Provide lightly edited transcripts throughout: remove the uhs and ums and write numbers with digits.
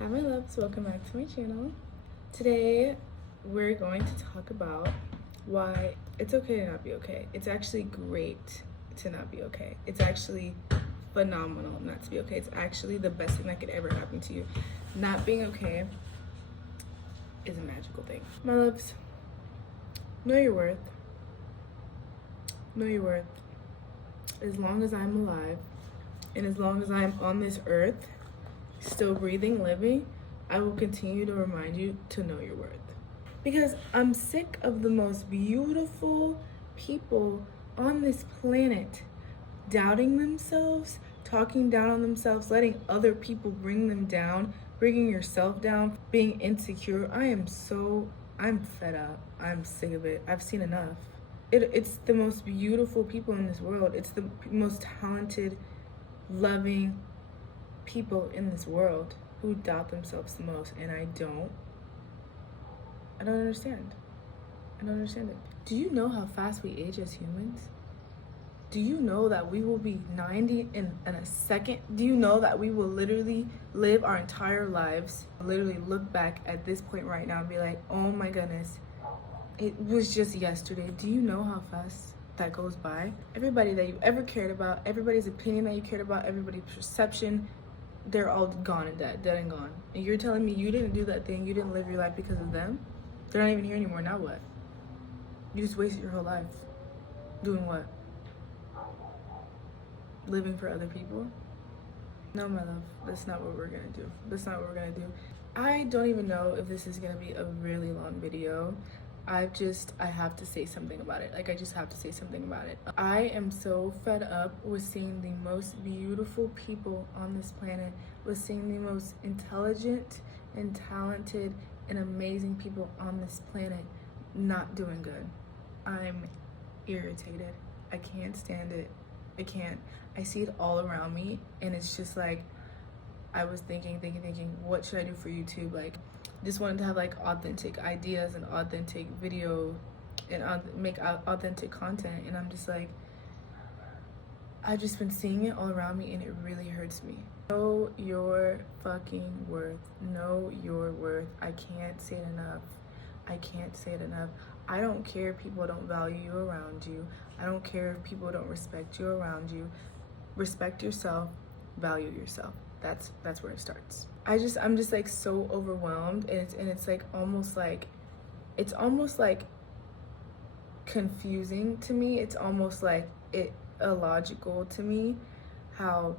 Hi my loves, welcome back to my channel. Today we're going to talk about why it's okay to not be okay. It's actually great to not be okay. It's actually phenomenal not to be okay. It's actually the best thing that could ever happen to you. Not being okay is a magical thing. My loves, know your worth. Know your worth. As long as I'm alive and as long as I'm on this earth, still breathing, living, I will continue to remind you to know your worth. Because I'm sick of the most beautiful people on this planet doubting themselves, talking down on themselves, letting other people bring them down, bringing yourself down, being insecure. I'm fed up. I'm sick of it. I've seen enough. It's the most beautiful people in this world. It's the most talented, loving people in this world who doubt themselves the most, and I don't understand. I don't understand it. Do you know how fast we age as humans? Do you know that we will be 90 in a second? Do you know that we will literally live our entire lives, literally look back at this point right now and be like, oh my goodness, it was just yesterday. Do you know how fast that goes by? Everybody that you ever cared about, everybody's opinion that you cared about, everybody's perception, they're all gone and dead and gone. And you're telling me you didn't do that thing, you didn't live your life because of them? They're not even here anymore. Now what? You just wasted your whole life. Doing what? Living for other people? No, my love, that's not what we're gonna do. That's not what we're gonna do. I don't even know if this is gonna be a really long video. I have to say something about it. Like, I just have to say something about it. I am so fed up with seeing the most beautiful people on this planet, with seeing the most intelligent and talented and amazing people on this planet not doing good. I'm irritated. I can't stand it. I can't. I see it all around me, and it's just like, I was thinking, what should I do for YouTube? Like, just wanted to have like authentic ideas and authentic video and make authentic content, and I'm just like, I've just been seeing it all around me, and it really hurts me. Know your fucking worth. Know your worth. I can't say it enough. I can't say it enough. I don't care if people don't value you around you. I don't care if people don't respect you around you. Respect yourself, value yourself. That's where it starts. I'm just like so overwhelmed, and it's like almost like confusing to me. It's almost like illogical to me how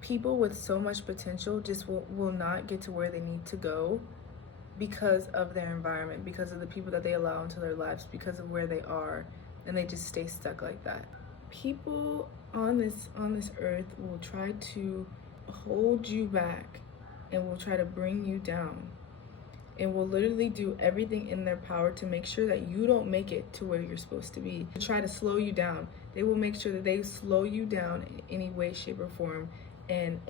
people with so much potential just will not get to where they need to go because of their environment, because of the people that they allow into their lives, because of where they are, and they just stay stuck like that. People on this earth will try to hold you back and will try to bring you down and will literally do everything in their power to make sure that you don't make it to where you're supposed to be. To try to slow you down. They will make sure that they slow you down in any way, shape, or form, and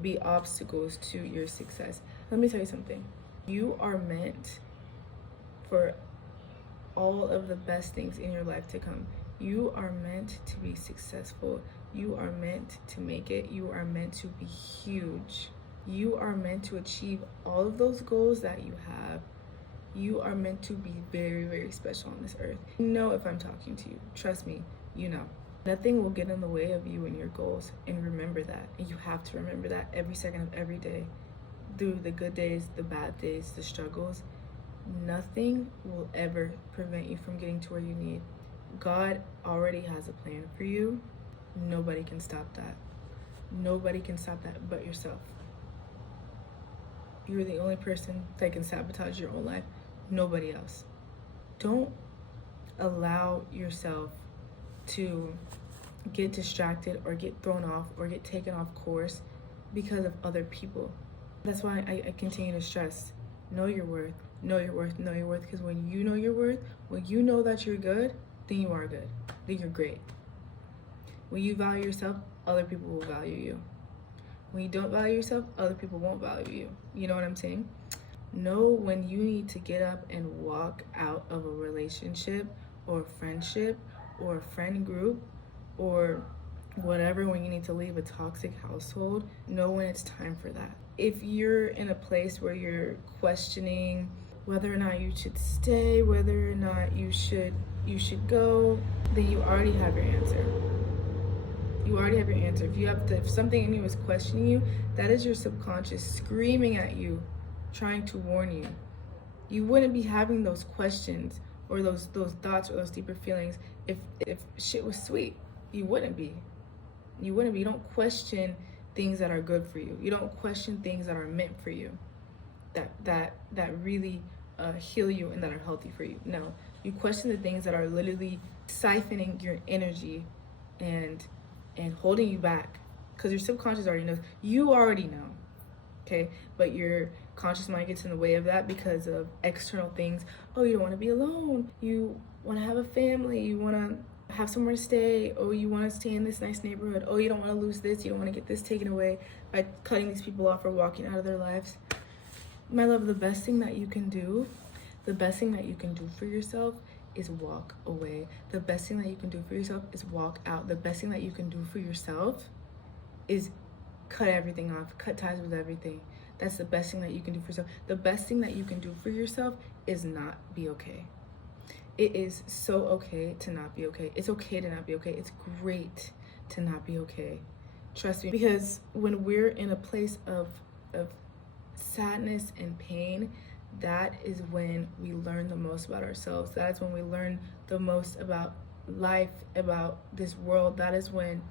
be obstacles to your success. Let me tell you something. You are meant for all of the best things in your life to come. You are meant to be successful. You are meant to make it. You are meant to be huge. You are meant to achieve all of those goals that you have. You are meant to be very, very special on this earth. You know if I'm talking to you. Trust me, you know. Nothing will get in the way of you and your goals. And remember that. And you have to remember that every second of every day. Through the good days, the bad days, the struggles. Nothing will ever prevent you from getting to where you need. God already has a plan for you. Nobody can stop that. Nobody can stop that but yourself. You're the only person that can sabotage your own life. Nobody else. Don't allow yourself to get distracted or get thrown off or get taken off course because of other people. That's why I continue to stress, know your worth, know your worth, know your worth. Because when you know your worth, when you know that you're good, then you are good. Then you're great. When you value yourself, other people will value you. When you don't value yourself, other people won't value you. You know what I'm saying? Know when you need to get up and walk out of a relationship or a friendship or a friend group or whatever, when you need to leave a toxic household. Know when it's time for that. if you're in a place where you're questioning whether or not you should stay, whether or not you should go, then you already have your answer. You already have your answer. If something in you is questioning you, that is your subconscious screaming at you, trying to warn you. You wouldn't be having those questions or those thoughts or those deeper feelings if shit was sweet. You wouldn't be. You wouldn't be. You don't question things that are good for you. You don't question things that are meant for you, that really heal you and that are healthy for you. No, you question the things that are literally siphoning your energy and holding you back, because your subconscious already knows. You already know, okay? But your conscious mind gets in the way of that because of external things. Oh, you don't want to be alone. You want to have a family. You want to have somewhere to stay. Oh, you want to stay in this nice neighborhood. Oh, you don't want to lose this. You don't want to get this taken away by cutting these people off or walking out of their lives. My love, the best thing that you can do for yourself is walk away. The best thing that you can do for yourself is walk out. The best thing that you can do for yourself is cut everything off, cut ties with everything. That's the best thing that you can do for yourself. The best thing that you can do for yourself is not be okay. It is so okay to not be okay. It's okay to not be okay. It's great to not be okay. Trust me, because when we're in a place of sadness and pain, that is when we learn the most about ourselves. That is when we learn the most about life, about this world. That is when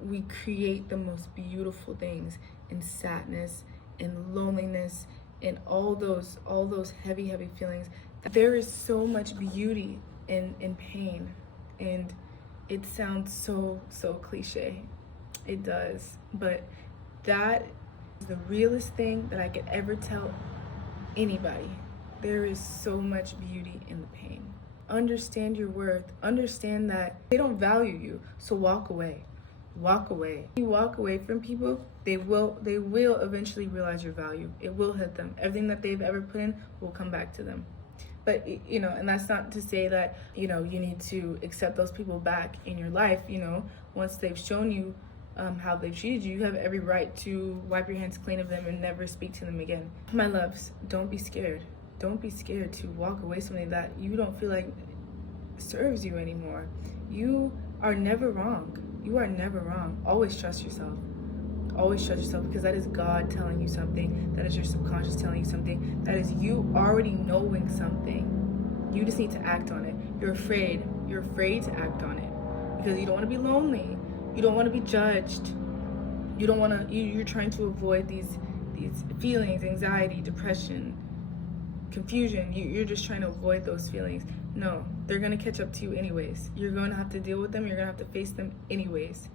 we create the most beautiful things in sadness and loneliness and all those heavy feelings. There is so much beauty in pain, and it sounds so cliche. It does, but that is the realest thing that I could ever tell anybody. There is so much beauty in the pain. Understand your worth. Understand that they don't value you, so walk away. Walk away. You walk away from people, they will eventually realize your value. It will hit them. Everything that they've ever put in will come back to them. But, and that's not to say that, you need to accept those people back in your life. Once they've shown you how they've treated you, you have every right to wipe your hands clean of them and never speak to them again. My loves, don't be scared. Don't be scared to walk away something that you don't feel like serves you anymore. You are never wrong. You are never wrong. Always trust yourself. Always trust yourself, because that is God telling you something. That is your subconscious telling you something. That is you already knowing something. You just need to act on it. You're afraid. You're afraid to act on it because you don't want to be lonely. You don't want to be judged. You don't want to. You're trying to avoid these feelings, anxiety, depression, confusion. You're just trying to avoid those feelings. No, they're gonna catch up to you anyways. You're gonna have to deal with them. You're gonna have to face them anyways.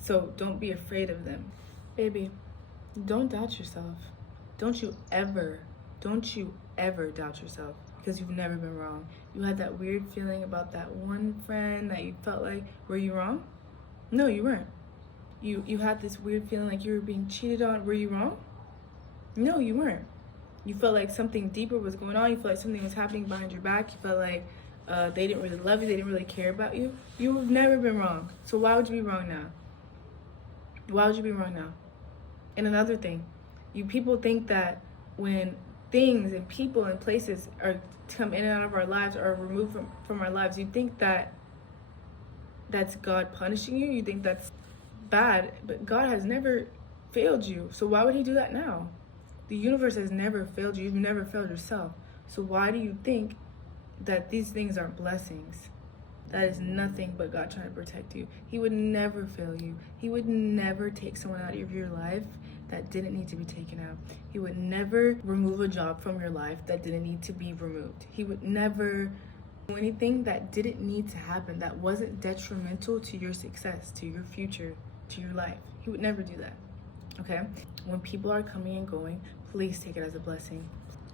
So don't be afraid of them. Baby, don't doubt yourself. Don't you ever doubt yourself, because you've never been wrong. You had that weird feeling about that one friend that you felt like, were you wrong? No, you weren't. You had this weird feeling like you were being cheated on. Were you wrong? No, you weren't. You felt like something deeper was going on. You felt like something was happening behind your back. You felt like they didn't really love you. They didn't really care about you. You've never been wrong. So why would you be wrong now? Why would you be wrong now? And another thing, you people think that when things and people and places are come in and out of our lives or are removed from our lives, you think that that's God punishing you. You think that's bad, but God has never failed you. So why would he do that now? The universe has never failed you. You've never failed yourself. So why do you think that these things aren't blessings? That is nothing but God trying to protect you. He would never fail you. He would never take someone out of your life that didn't need to be taken out. He would never remove a job from your life that didn't need to be removed. He would never do anything that didn't need to happen, that wasn't detrimental to your success, to your future, to your life. He would never do that, okay? When people are coming and going, please take it as a blessing.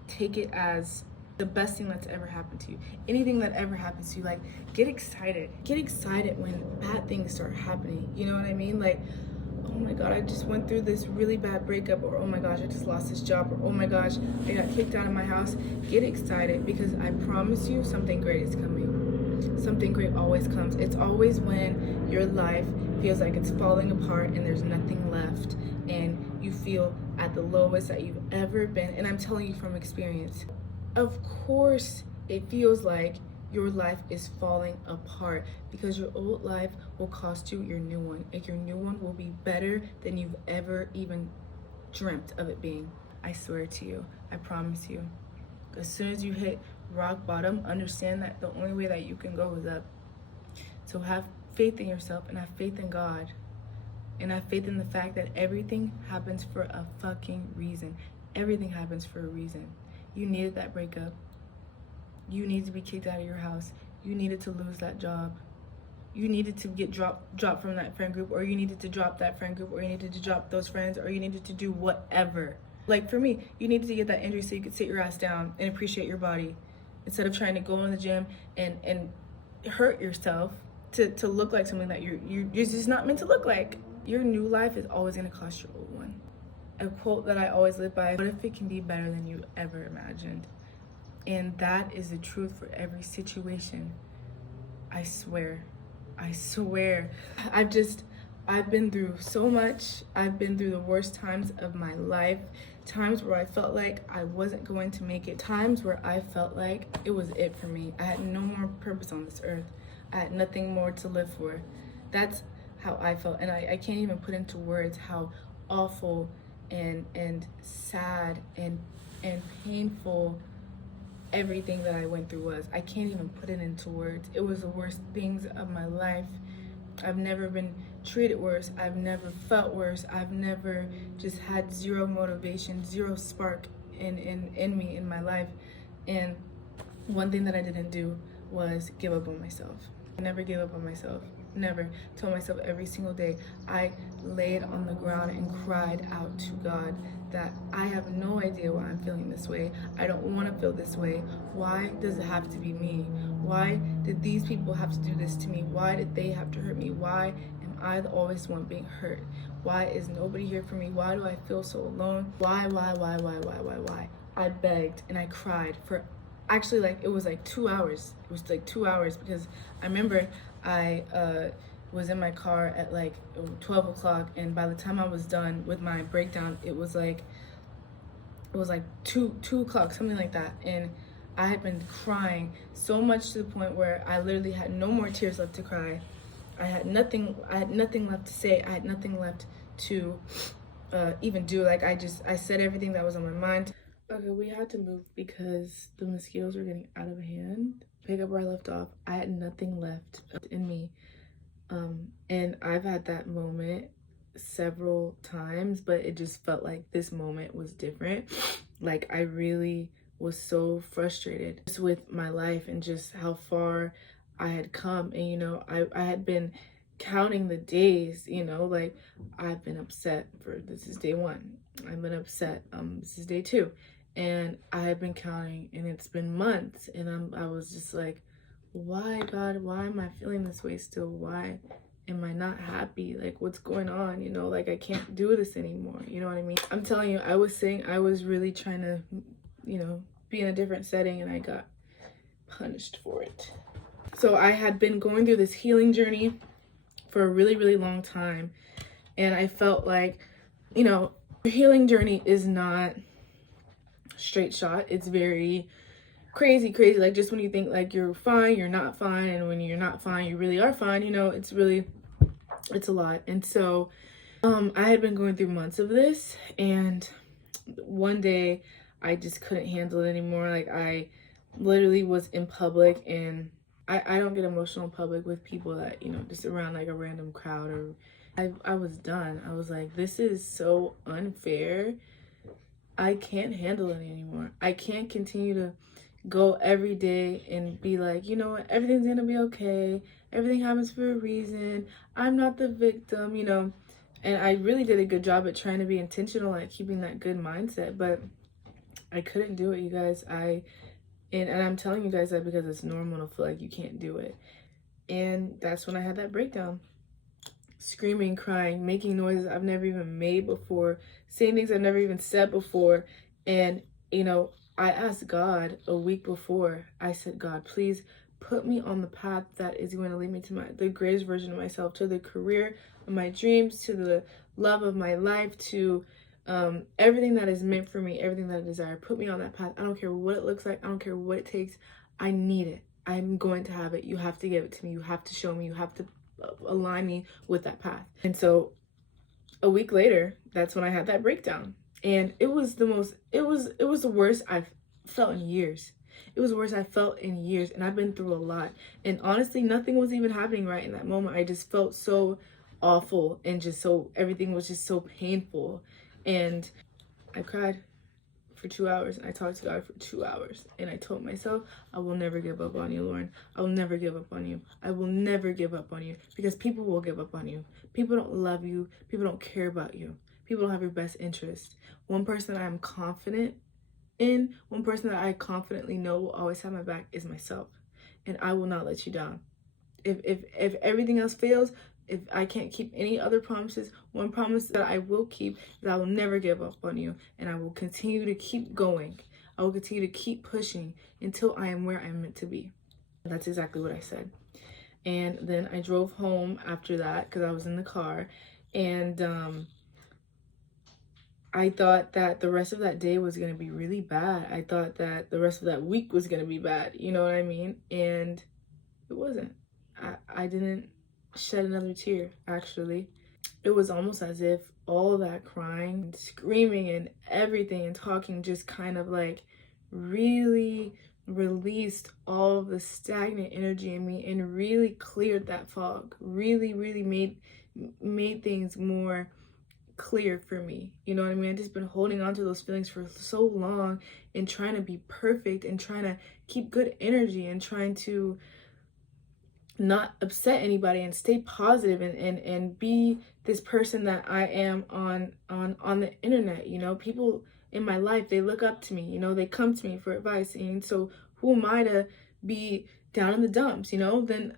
Take it as the best thing that's ever happened to you. Anything that ever happens to you, like, get excited. Get excited when bad things start happening. You know what I mean? Like, oh my God, I just went through this really bad breakup, or oh my gosh, I just lost this job, or oh my gosh, I got kicked out of my house. Get excited, because I promise you something great is coming. Something great always comes. It's always when your life feels like it's falling apart and there's nothing left, and you feel at the lowest that you've ever been. And I'm telling you from experience. Of course, it feels like your life is falling apart because your old life will cost you your new one, and your new one will be better than you've ever even dreamt of it being. I swear to you, I promise you. As soon as you hit rock bottom, understand that the only way that you can go is up. So have faith in yourself and have faith in God. And have faith in the fact that everything happens for a fucking reason. Everything happens for a reason. You needed that breakup. You needed to be kicked out of your house. You needed to lose that job. You needed to get dropped from that friend group, or you needed to drop that friend group, or you needed to drop those friends, or you needed to do whatever. Like for me, you needed to get that injury so you could sit your ass down and appreciate your body instead of trying to go in the gym and hurt yourself to look like something that you're just not meant to look like. Your new life is always gonna cost your old one. A quote that I always live by: what if it can be better than you ever imagined? And that is the truth for every situation. I swear. I've been through so much. I've been through the worst times of my life. Times where I felt like I wasn't going to make it. Times where I felt like it was it for me. I had no more purpose on this earth. I had nothing more to live for. That's how I felt. And I can't even put into words how awful and sad and painful everything that I went through was. I can't even put it into words. It was the worst things of my life. I've never been treated worse. I've never felt worse. I've never just had zero motivation, zero spark in me, in my life. And one thing that I didn't do was give up on myself. I never gave up on myself. Never. Told myself every single day. I laid on the ground and cried out to God that I have no idea why I'm feeling this way. I don't want to feel this way. Why does it have to be me? Why did these people have to do this to me? Why did they have to hurt me? Why am I the always one being hurt? Why is nobody here for me? Why do I feel so alone? Why? I begged and I cried for actually, like, it was like 2 hours. It was like 2 hours because I remember I was in my car at like 12 o'clock, and by the time I was done with my breakdown, it was like 2 o'clock, something like that. And I had been crying so much to the point where I literally had no more tears left to cry. I had nothing left to say. I had nothing left to even do. Like I said everything that was on my mind. Okay, we had to move because the mosquitoes were getting out of hand. Pick up where I left off. I had nothing left in me. And I've had that moment several times, but it just felt like this moment was different. Like I really was so frustrated just with my life and just how far I had come. And you know, I had been counting the days, you know, like I've been upset for, this is day 1. I've been upset, this is day 2. And I had been counting, and it's been months, and I was just like, why, God, why am I feeling this way still? Why am I not happy? Like, what's going on? You know, like I can't do this anymore. You know what I mean? I'm telling you, I was really trying to, you know, be in a different setting, and I got punished for it. So I had been going through this healing journey for a really, really long time. And I felt like, you know, the healing journey is not straight shot. It's very crazy. Like just when you think like you're fine, you're not fine. And when you're not fine, you really are fine. You know, it's a lot. And so I had been going through months of this, and one day I just couldn't handle it anymore. Like I literally was in public, and I don't get emotional in public with people that, you know, just around like a random crowd, or I was done. I was like, this is so unfair. I can't handle it anymore. I can't continue to go every day and be like, you know what, everything's gonna be okay. Everything happens for a reason. I'm not the victim, you know. And I really did a good job at trying to be intentional at keeping that good mindset, but I couldn't do it, you guys. And I'm telling you guys that because it's normal to feel like you can't do it. And that's when I had that breakdown. Screaming, crying, making noises I've never even made before, saying things I've never even said before. And, you know, I asked God a week before. I said, God, please put me on the path that is going to lead me to the greatest version of myself, to the career of my dreams, to the love of my life, to Everything that is meant for me, everything that I desire, put me on that path. I don't care what it looks like. I don't care what it takes. I need it. I'm going to have it. You have to give it to me. You have to show me. You have to align me with that path. And so a week later, that's when I had that breakdown. And it was the worst I've felt in years. It was the worst I felt in years, and I've been through a lot. And honestly, nothing was even happening right in that moment. I just felt so awful, and everything was just so painful. And I cried for 2 hours, and I talked to God for 2 hours, and I told myself, I will never give up on you, Lauren. I will never give up on you. I will never give up on you, because people will give up on you. People don't love you. People don't care about you. People don't have your best interest. One person I am confident in, one person that I confidently know will always have my back is myself, and I will not let you down. If everything else fails, if I can't keep any other promises, one promise that I will keep is I will never give up on you, and I will continue to keep going. I will continue to keep pushing until I am where I'm meant to be. And that's exactly what I said. And then I drove home after that because I was in the car, and I thought that the rest of that day was going to be really bad. I thought that the rest of that week was going to be bad. You know what I mean? And it wasn't. I didn't shed another tear, actually. It was almost as if all that crying and screaming and everything and talking just kind of like really released all of the stagnant energy in me and really cleared that fog. Really, really made things more clear for me. You know what I mean? I've just been holding on to those feelings for so long and trying to be perfect and trying to keep good energy and trying to not upset anybody and stay positive and be this person that I am on the internet. You know, people in my life, they look up to me, you know, they come to me for advice. And so who am I to be down in the dumps, you know? Then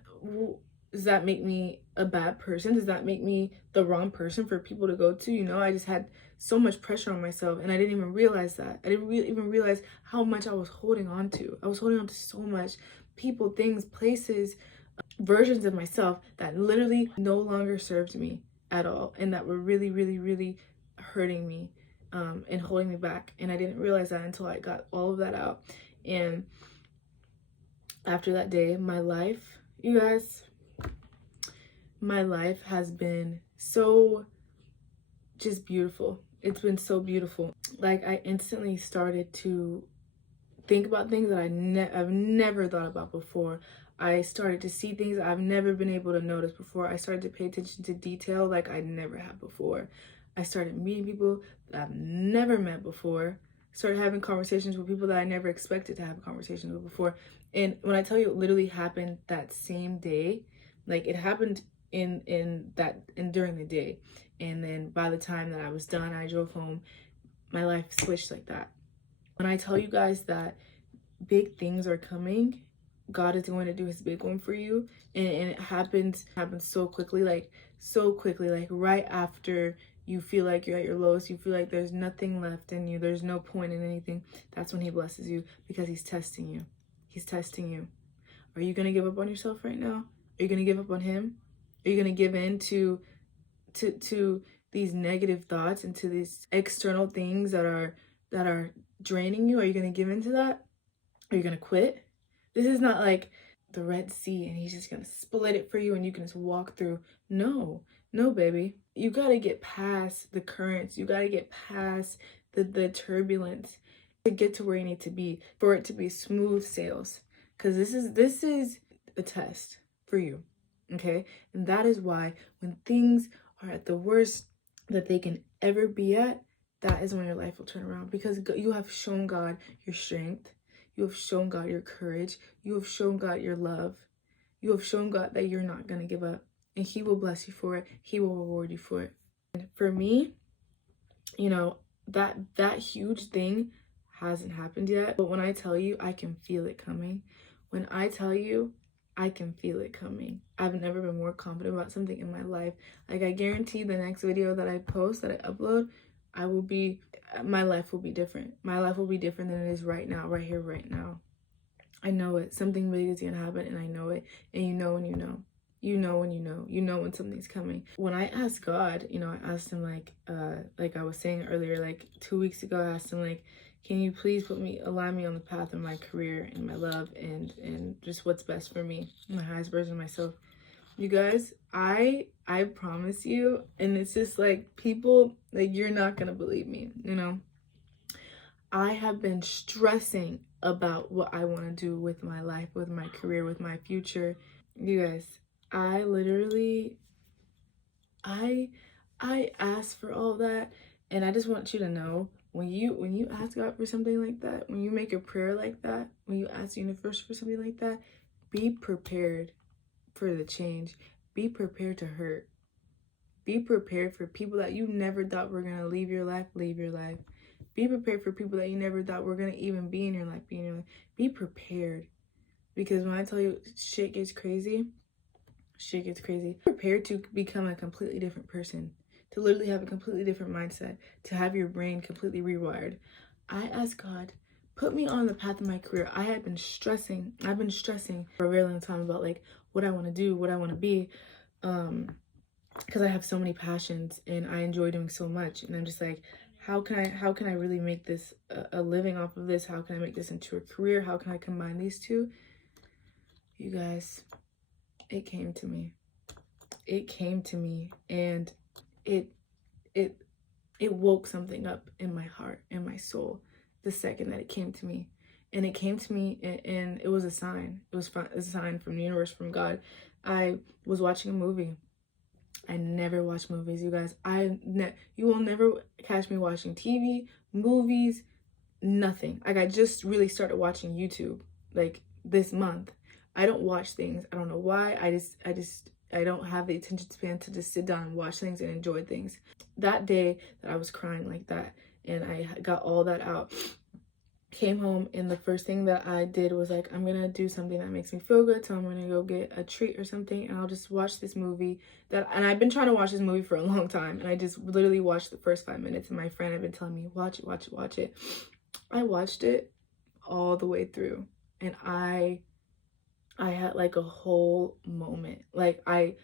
does that make me a bad person? Does that make me the wrong person for people to go to? You know, I just had so much pressure on myself, and I didn't even realize that. I didn't really even realize how much I was holding on to. I was holding on to so much people, things, places, versions of myself that literally no longer served me at all, and that were really, really, really hurting me and holding me back. And I didn't realize that until I got all of that out. And after that day, my life, you guys, my life has been so just beautiful. It's been so beautiful. Like, I instantly started to think about things that I've never thought about before. I started to see things I've never been able to notice before. I started to pay attention to detail like I never have before. I started meeting people that I've never met before. Started having conversations with people that I never expected to have conversations with before. And when I tell you it literally happened that same day, like it happened during the day. And then by the time that I was done, I drove home, my life switched like that. When I tell you guys that big things are coming, God is going to do his big one for you, and it happens so quickly, like right after you feel like you're at your lowest, you feel like there's nothing left in you, there's no point in anything. That's when he blesses you, because he's testing you. He's testing you. Are you going to give up on yourself right now? Are you going to give up on him? Are you going to give in to these negative thoughts and to these external things that are draining you? Are you going to give in to that? Are you going to quit? This is not like the Red Sea and he's just going to split it for you and you can just walk through. No, baby. You got to get past the currents. You got to get past the turbulence to get to where you need to be, for it to be smooth sails. Because this is a test for you, okay? And that is why when things are at the worst that they can ever be at, that is when your life will turn around, because you have shown God your strength. You have shown God your courage. You have shown God your love. You have shown God that you're not going to give up, and he will bless you for it. He will reward you for it. And for me, you know, that huge thing hasn't happened yet, but when I tell you, I can feel it coming. When I tell you, I can feel it coming. I've never been more confident about something in my life. Like, I guarantee the next video that I post, that I upload, my life will be different. My life will be different than it is right now, right here, right now. I know it. Something big is gonna happen, and I know it. And you know when you know. you know when you know when something's coming. When I asked God, I asked him like I was saying earlier, like 2 weeks ago, I asked him like, can you please align me on the path of my career and my love and just what's best for me, my highest version of myself. You guys, I promise you, and it's just like, people, like, you're not gonna believe me, I have been stressing about what I want to do with my life, with my career, with my future. You guys, I literally, I asked for all that, and I just want you to know, when you ask God for something like that, when you make a prayer like that, when you ask the universe for something like that, be prepared for the change. Be prepared to hurt. Be prepared for people that you never thought were gonna leave your life. Be prepared for people that you never thought were gonna even be in your life. Be prepared, because when I tell you shit gets crazy. Prepare to become a completely different person, to literally have a completely different mindset, to have your brain completely rewired. I asked God, put me on the path of my career. I've been stressing for a very long time about like what I want to do, what I want to be, because I have so many passions and I enjoy doing so much, and I'm just like, how can I really make this a living off of this? How can I make this into a career? How can I combine these two? You guys, it came to me, and it woke something up in my heart and my soul the second that it came to me. And it came to me, and it was a sign. It was a sign from the universe, from God. I was watching a movie. I never watch movies, you guys. You will never catch me watching TV, movies, nothing. Like, I just really started watching YouTube like this month. I don't watch things. I don't know why. I don't have the attention span to just sit down and watch things and enjoy things. That day that I was crying like that and I got all that out, came home, and the first thing that I did was like, I'm gonna do something that makes me feel good, so I'm gonna go get a treat or something, and I'll just watch this movie and I've been trying to watch this movie for a long time, and I just literally watched the first 5 minutes, and my friend had been telling me, watch it. I watched it all the way through, and I had like a whole moment. Like, I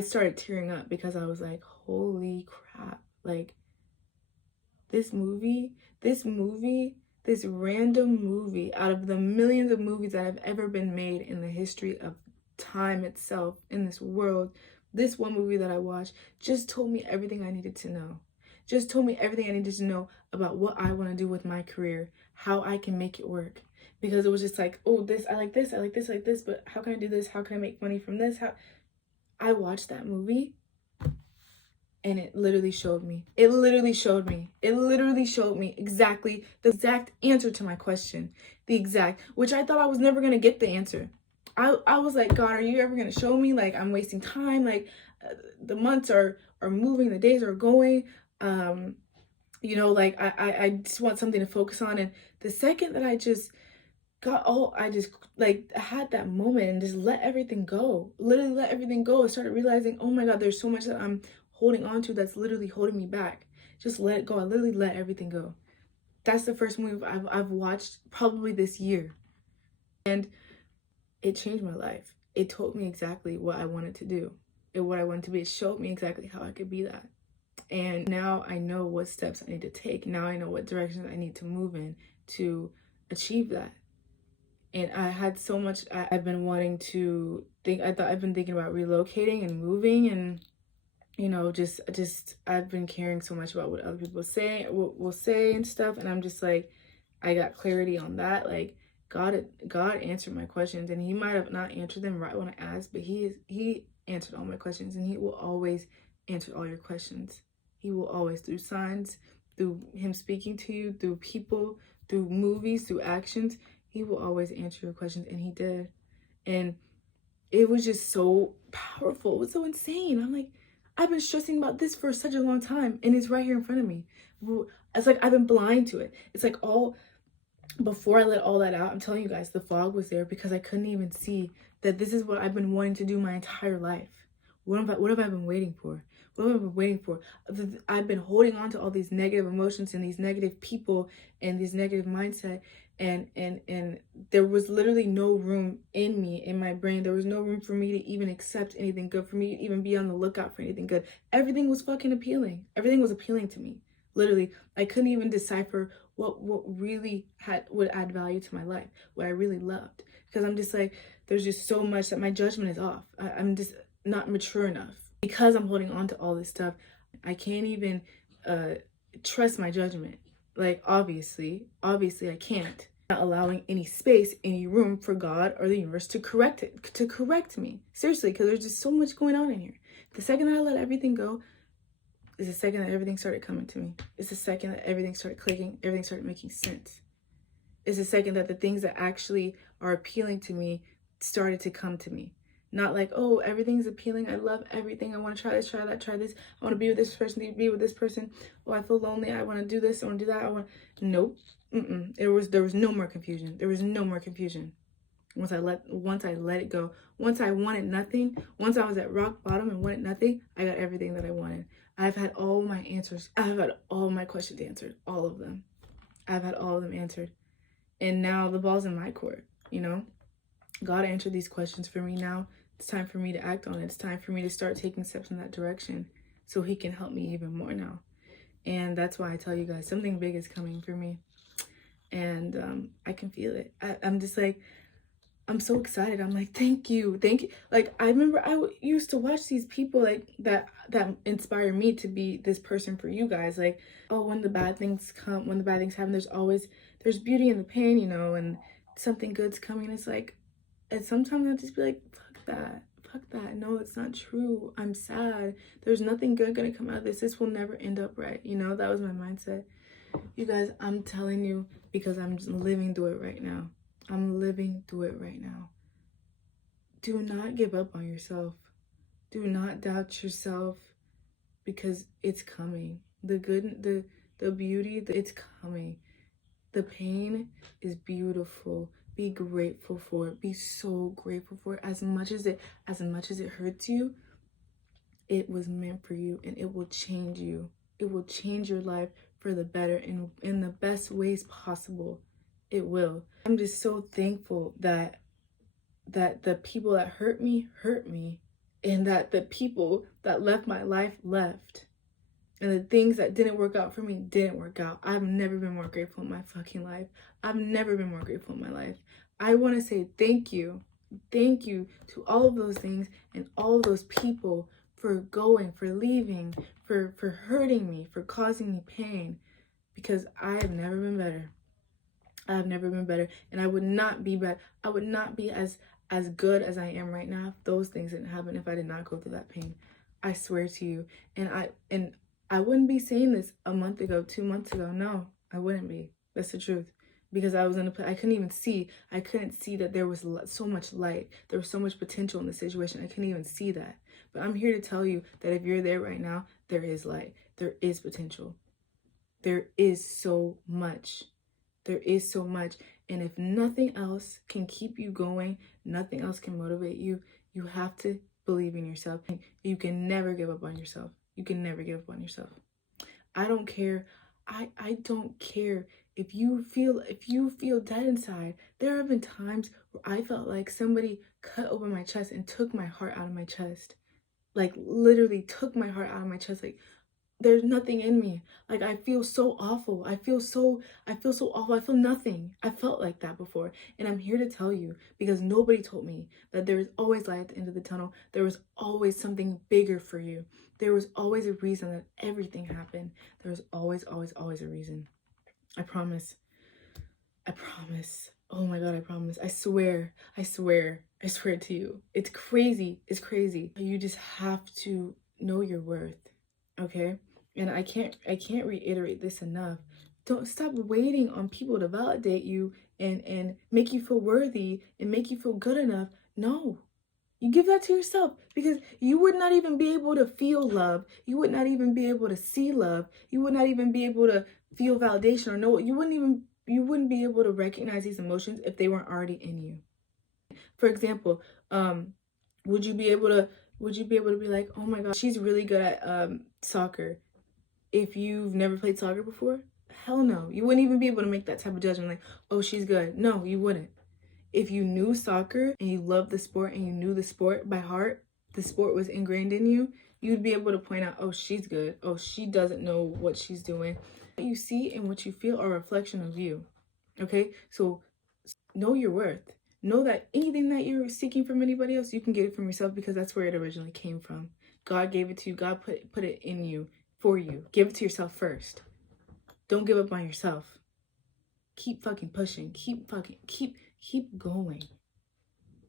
started tearing up because I was like, holy crap, like this random movie out of the millions of movies that have ever been made in the history of time itself, in this world, this one movie that I watched just told me everything I needed to know. Just told me everything I needed to know about what I want to do with my career, how I can make it work. Because it was just like, oh, I like this, but how can I do this? How can I make money from this? I watched that movie, and it literally showed me exactly the exact answer to my question. Which I thought I was never going to get the answer. I was like, God, are you ever going to show me? Like, I'm wasting time. Like, the months are moving, the days are going. Like, I just want something to focus on. And the second that I just had that moment and just let everything go, literally let everything go, I started realizing, oh my God, there's so much that I'm holding on to that's literally holding me back. Just let it go. I literally let everything go. That's the first movie I've watched probably this year, and it changed my life. It told me exactly what I wanted to do and what I wanted to be. It showed me exactly how I could be that. And now I know what steps I need to take. Now I know what directions I need to move in to achieve that. And I had so much, I've been wanting to I've been thinking about relocating and moving, and just I've been caring so much about what other people will say and stuff, and I'm just like, I got clarity on that. Like, God answered my questions, and he might have not answered them right when I asked, but he answered all my questions, and he will always answer all your questions. He will always, through signs, through him speaking to you, through people, through movies, through actions, he will always answer your questions, and he did. And it was just so powerful. It was so insane. I'm like, I've been stressing about this for such a long time, and it's right here in front of me. It's like I've been blind to it. It's like before I let all that out, I'm telling you guys, the fog was there because I couldn't even see that this is what I've been wanting to do my entire life. What have I been waiting for? What have I been waiting for? I've been holding on to all these negative emotions and these negative people and this negative mindset, and there was literally no room in me, in my brain. There was no room for me to even accept anything good, for me to even be on the lookout for anything good. Everything was fucking appealing. Everything was appealing to me. Literally, I couldn't even decipher what really would add value to my life, what I really loved. Because I'm just like, there's just so much that my judgment is off. I'm just not mature enough. Because I'm holding on to all this stuff, I can't even trust my judgment. Like, obviously I can't. Not allowing any space, any room for God or the universe to correct me. Seriously, because there's just so much going on in here. The second I let everything go is the second that everything started coming to me. It's the second that everything started clicking, everything started making sense. It's the second that the things that actually are appealing to me started to come to me. Not like, oh, everything's appealing. I love everything. I want to try this, try that, try this. I want to be with this person, be with this person. Oh, I feel lonely. I want to do this. I want to do that. Nope. There was no more confusion. There was no more confusion. Once I let it go, once I wanted nothing, once I was at rock bottom and wanted nothing, I got everything that I wanted. I've had all my answers. I've had all my questions answered. All of them. I've had all of them answered. And now the ball's in my court, you know? God answered these questions for me now. It's time for me to act on it. It's time for me to start taking steps in that direction so he can help me even more now. And that's why I tell you guys, something big is coming for me. And I can feel it. I'm just like, I'm so excited. I'm like, thank you. Like, I remember I used to watch these people like that inspire me to be this person for you guys. Like, oh, when the bad things come, when the bad things happen, there's beauty in the pain, you know, and something good's coming. It's like, and sometimes I'll just be like, fuck that. No, it's not true. I'm sad. There's nothing good gonna come out of this. This will never end up right. You know, that was my mindset. You guys, I'm telling you, because I'm just living through it right now. I'm living through it right now. Do not give up on yourself. Do not doubt yourself, because it's coming. The good, the beauty, it's coming. The pain is beautiful. Be grateful for it. Be so grateful for it. As much as it hurts you, it was meant for you, and it will change you. It will change your life for the better in the best ways possible. It will. I'm just so thankful that the people that hurt me, and that the people that left my life left. And the things that didn't work out for me didn't work out. I've never been more grateful in my fucking life. I've never been more grateful in my life. I want to say thank you. Thank you to all of those things and all of those people for going, for leaving, for hurting me, for causing me pain. Because I have never been better. I have never been better. And I would not be better. I would not be as good as I am right now if those things didn't happen, if I did not go through that pain. I swear to you. And I wouldn't be saying this a month ago, 2 months ago. No, I wouldn't be. That's the truth. Because I was in a place, I couldn't see that there was so much light. There was so much potential in the situation. I couldn't even see that. But I'm here to tell you that if you're there right now, there is light. There is potential. There is so much. There is so much. And if nothing else can keep you going, nothing else can motivate you, you have to believe in yourself. You can never give up on yourself. You can never give up on yourself. I don't care. I don't care if you feel dead inside. There have been times where I felt like somebody cut open my chest and took my heart out of my chest. Like, literally took my heart out of my chest. Like, there's nothing in me. Like, I feel so awful. I feel so awful. I feel nothing. I felt like that before. And I'm here to tell you, because nobody told me, that there is always light at the end of the tunnel. There was always something bigger for you. There was always a reason that everything happened. There was always a reason. I promise. I promise. Oh my God, I promise. I swear to you. It's crazy. It's crazy. You just have to know your worth. Okay? And I can't reiterate this enough. Don't stop waiting on people to validate you and make you feel worthy and make you feel good enough. No. You give that to yourself, because you would not even be able to feel love. You would not even be able to see love. You would not even be able to feel validation or know. You wouldn't be able to recognize these emotions if they weren't already in you. For example, would you be able to Would you be able to be like, oh my god, she's really good at soccer, if you've never played soccer before? Hell no. You wouldn't even be able to make that type of judgment like, oh, she's good. No, you wouldn't. If you knew soccer and you loved the sport and you knew the sport by heart, the sport was ingrained in you, you'd be able to point out, oh, she's good. Oh, she doesn't know what she's doing. What you see and what you feel are a reflection of you. Okay? So know your worth. Know that anything that you're seeking from anybody else, you can get it from yourself, because that's where it originally came from. God gave it to you. God put it in you for you. Give it to yourself first. Don't give up on yourself. Keep fucking pushing. Keep going.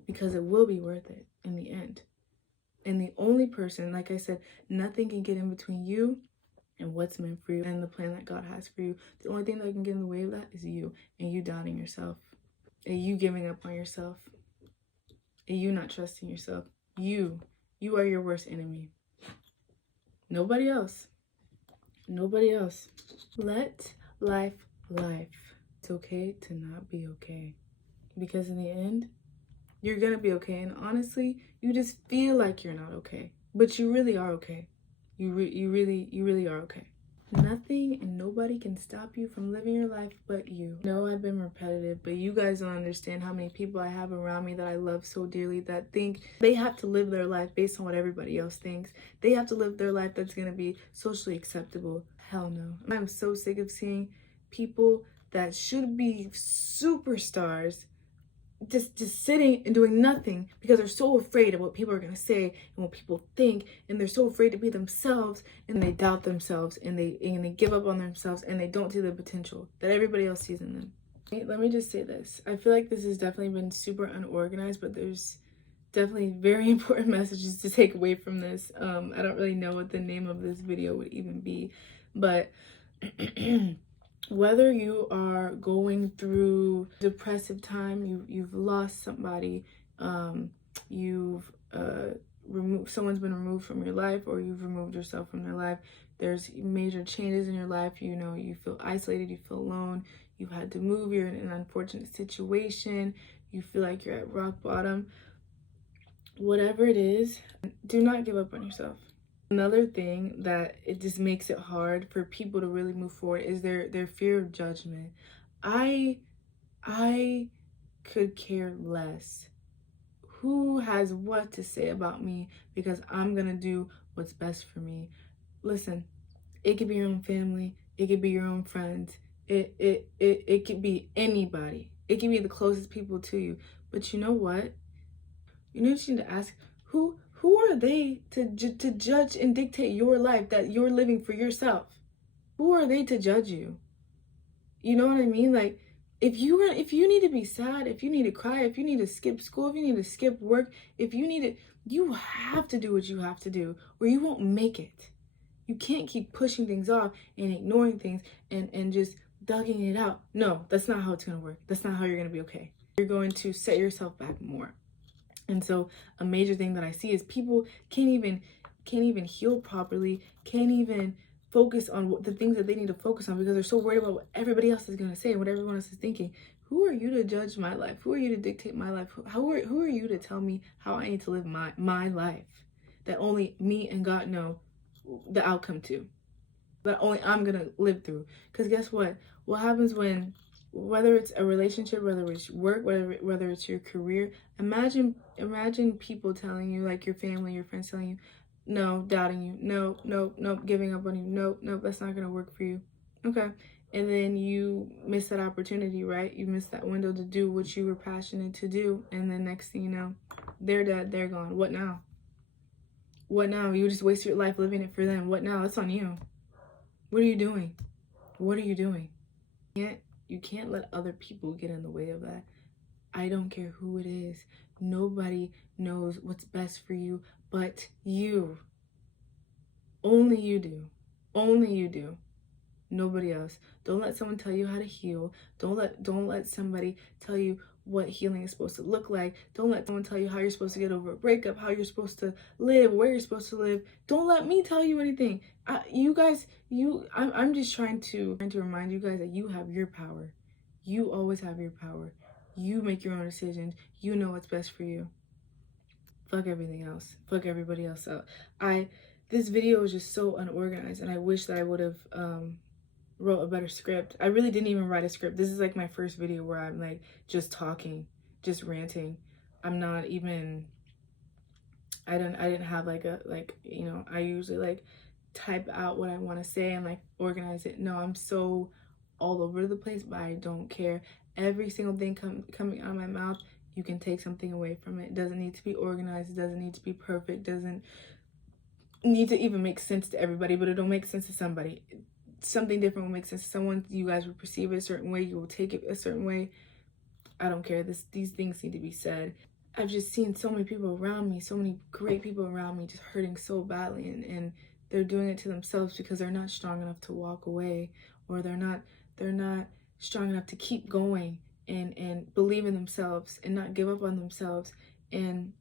Because it will be worth it in the end. And the only person, like I said, nothing can get in between you and what's meant for you and the plan that God has for you. The only thing that can get in the way of that is you, and you doubting yourself, and you giving up on yourself, and you not trusting yourself. You are your worst enemy. Nobody else. Nobody else. Let life. It's okay to not be okay. Because in the end, you're gonna be okay. And honestly, you just feel like you're not okay. But you really are okay. You really are okay. Nothing and nobody can stop you from living your life but you. No, I've been repetitive, but you guys don't understand how many people I have around me that I love so dearly that think they have to live their life based on what everybody else thinks. They have to live their life that's gonna be socially acceptable. Hell no. I'm so sick of seeing people that should be superstars just sitting and doing nothing because they're so afraid of what people are going to say and what people think, and they're so afraid to be themselves, and they doubt themselves, and they give up on themselves, and they don't see the potential that everybody else sees in them. Let me just say this. I feel like this has definitely been super unorganized, but there's definitely very important messages to take away from this. I don't really know what the name of this video would even be, but whether you are going through depressive time, you've lost somebody, you've someone's been removed from your life, or you've removed yourself from their life, there's major changes in your life, you know, you feel isolated, you feel alone, you've had to move, you're in an unfortunate situation, you feel like you're at rock bottom, whatever it is, do not give up on yourself. Another thing that it just makes it hard for people to really move forward is their fear of judgment. I could care less who has what to say about me, because I'm gonna do what's best for me. Listen, it could be your own family, it could be your own friends, it could be anybody. It could be the closest people to you. But you know what? You need to ask, who are they to judge and dictate your life that you're living for yourself? Who are they to judge you? You know what I mean? Like, if you need to be sad, if you need to cry, if you need to skip school, if you need to skip work, you have to do what you have to do, or you won't make it. You can't keep pushing things off and ignoring things and just dugging it out. No, that's not how it's gonna work. That's not how you're gonna be okay. You're going to set yourself back more. And so a major thing that I see is people can't even heal properly, can't even focus on the things that they need to focus on, because they're so worried about what everybody else is going to say and what everyone else is thinking. Who are you to judge my life? Who are you to dictate my life? Who are you to tell me how I need to live my life that only me and God know the outcome to, that only I'm going to live through? Because guess what? What happens when, whether it's a relationship, whether it's work, whether it's your career, imagine people telling you, like your family, your friends telling you, no, doubting you, no, giving up on you, no, that's not gonna work for you. Okay. And then you miss that opportunity, right? You miss that window to do what you were passionate to do, and then next thing you know, they're dead, they're gone. What now? What now? You just waste your life living it for them. What now? That's on you. What are you doing? What are you doing? You can't let other people get in the way of that. I don't care who it is. Nobody knows what's best for you but you. Only you do. Only you do. Nobody else. Don't let someone tell you how to heal. Don't let somebody tell you what healing is supposed to look like. Don't let someone tell you how you're supposed to get over a breakup, how you're supposed to live, where you're supposed to live. Don't let me tell you anything. I'm just trying to remind you guys that you have your power. You always have your power. You make your own decisions. You know what's best for you. fuck everything else. Fuck everybody else out. This video was just so unorganized, and I wish that I would have wrote a better script. I really didn't even write a script. This is like my first video where I'm like just talking, just ranting. I'm not even, I didn't have like a, like, you know, I usually like type out what I want to say and like organize it. No, I'm so all over the place, but I don't care. Every single thing coming out of my mouth, you can take something away from it. It doesn't need to be organized. It doesn't need to be perfect. It doesn't need to even make sense to everybody, but it'll make sense to somebody. Something different will make sense to someone. You guys will perceive it a certain way. You will take it a certain way. I don't care. These things need to be said. I've just seen so many people around me, so many great people around me just hurting so badly, and they're doing it to themselves because they're not strong enough to walk away, or they're not strong enough to keep going and believe in themselves and not give up on themselves. And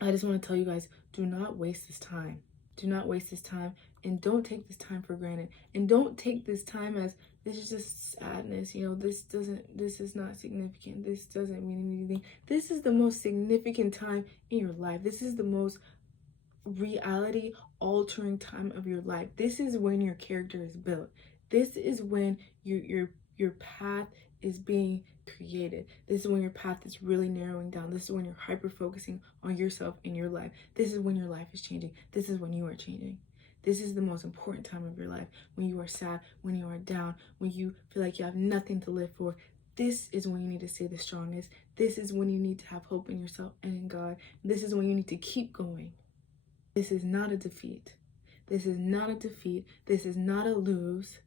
I just want to tell you guys, do not waste this time. Do not waste this time, and don't take this time for granted. And don't take this time as this is just sadness, you know, this is not significant. This doesn't mean anything. This is the most significant time in your life. This is the most reality altering time of your life. This is when your character is built. This is when your path is being created. This is when your path is really narrowing down. This is when you're hyper focusing on yourself in your life. This is when your life is changing. This is when you are changing. This is the most important time of your life. When you are sad, when you are down, when you feel like you have nothing to live for. This is when you need to stay the strongest. This is when you need to have hope in yourself and in God. This is when you need to keep going. This is not a defeat. This is not a defeat. This is not a lose.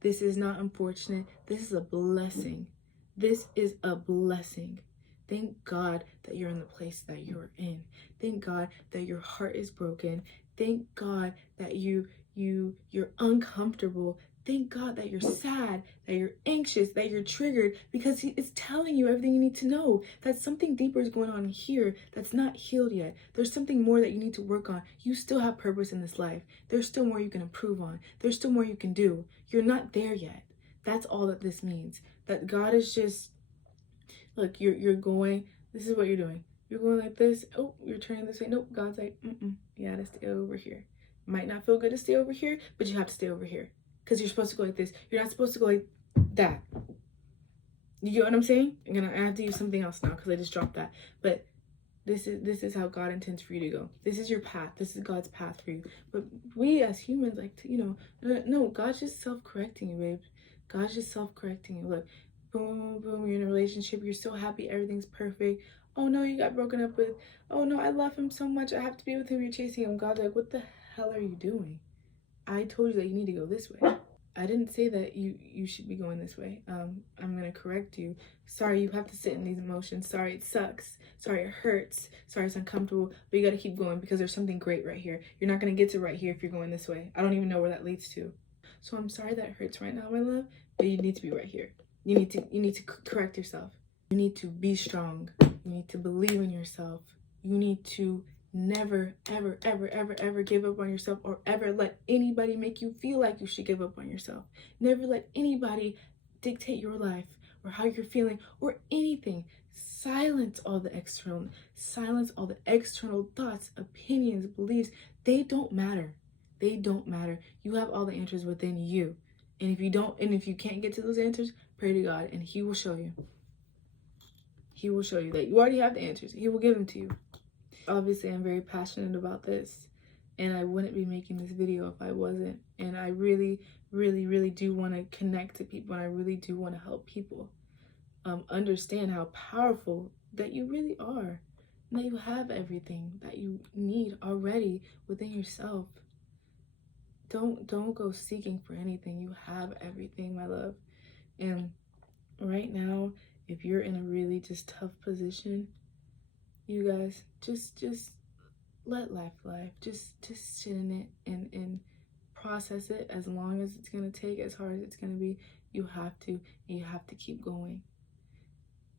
This is not unfortunate. This is a blessing. This is a blessing. Thank God that you're in the place that you're in. Thank God that your heart is broken. Thank God that you're uncomfortable. Thank God that you're sad, that you're anxious, that you're triggered, because He is telling you everything you need to know. That something deeper is going on here that's not healed yet. There's something more that you need to work on. You still have purpose in this life. There's still more you can improve on. There's still more you can do. You're not there yet. That's all that this means. That God is just, look, you're going, this is what you're doing. You're going like this. Oh, you're turning this way. Nope. God's like, you gotta stay over here. Might not feel good to stay over here, but you have to stay over here. Because you're supposed to go like this. You're not supposed to go like that. You get what I'm saying? I have to use something else now because I just dropped that. But this is how God intends for you to go. This is your path. This is God's path for you. But we as humans like to, you know, no, God's just self-correcting you, babe. God's just self-correcting you. Look, boom, boom, you're in a relationship. You're so happy. Everything's perfect. Oh, no, you got broken up with. Oh, no, I love him so much. I have to be with him. You're chasing him. God's like, what the hell are you doing? I told you that you need to go this way. I didn't say that you should be going this way. I'm going to correct you. Sorry, you have to sit in these emotions. Sorry, it sucks. Sorry, it hurts. Sorry, it's uncomfortable. But you got to keep going because there's something great right here. You're not going to get to right here if you're going this way. I don't even know where that leads to. So I'm sorry that it hurts right now, my love. But you need to be right here. You need to correct yourself. You need to be strong. You need to believe in yourself. You need to never, ever, ever, ever, ever give up on yourself, or ever let anybody make you feel like you should give up on yourself. Never let anybody dictate your life or how you're feeling or anything. Silence all the external thoughts, opinions, beliefs. They don't matter. They don't matter. You have all the answers within you. And if you can't get to those answers, pray to God and He will show you. He will show you that you already have the answers. He will give them to you. Obviously, I'm very passionate about this, and I wouldn't be making this video if I wasn't. And I really, really, really do want to connect to people, and I really do want to help people understand how powerful that you really are, and that you have everything that you need already within yourself. Don't go seeking for anything. You have everything, my love. And right now, if you're in a really just tough position, you guys, just let life life. Just sit in it and process it as long as it's gonna take, as hard as it's gonna be. You have to, and you have to keep going.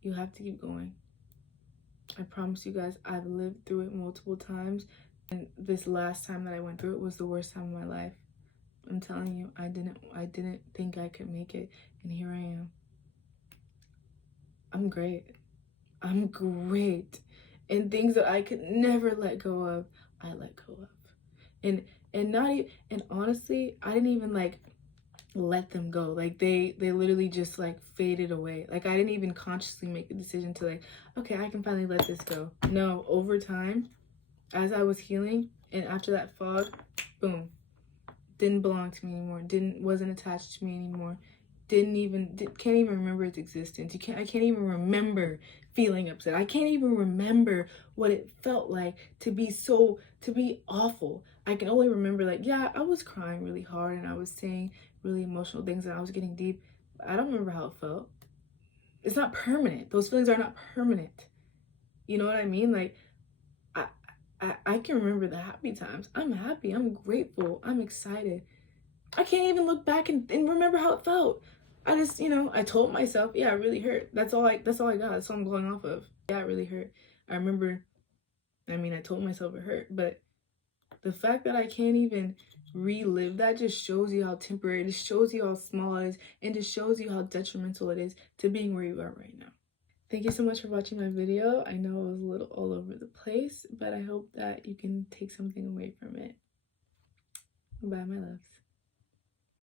You have to keep going. I promise you guys, I've lived through it multiple times, and this last time that I went through it was the worst time of my life. I'm telling you, I didn't think I could make it, and here I am. I'm great. I'm great. And things that I could never let go of, I let go of. And not even, and honestly, I didn't even like let them go. Like they literally just like faded away. Like I didn't even consciously make the decision to like, okay, I can finally let this go. No, over time, as I was healing and after that fog, boom, didn't belong to me anymore. Wasn't attached to me anymore. Can't even remember its existence. I can't even remember feeling upset. I can't even remember what it felt like to be awful. I can only remember like, yeah, I was crying really hard and I was saying really emotional things and I was getting deep. But I don't remember how it felt. It's not permanent. Those feelings are not permanent. You know what I mean? Like I can remember the happy times. I'm happy. I'm grateful. I'm excited. I can't even look back and remember how it felt. I just, I told myself, yeah, it really hurt. That's all I got. That's all I'm going off of. Yeah, it really hurt. I remember, I told myself it hurt, but the fact that I can't even relive that just shows you how temporary, it just shows you how small it is, and just shows you how detrimental it is to being where you are right now. Thank you so much for watching my video. I know it was a little all over the place, but I hope that you can take something away from it. Bye, my loves.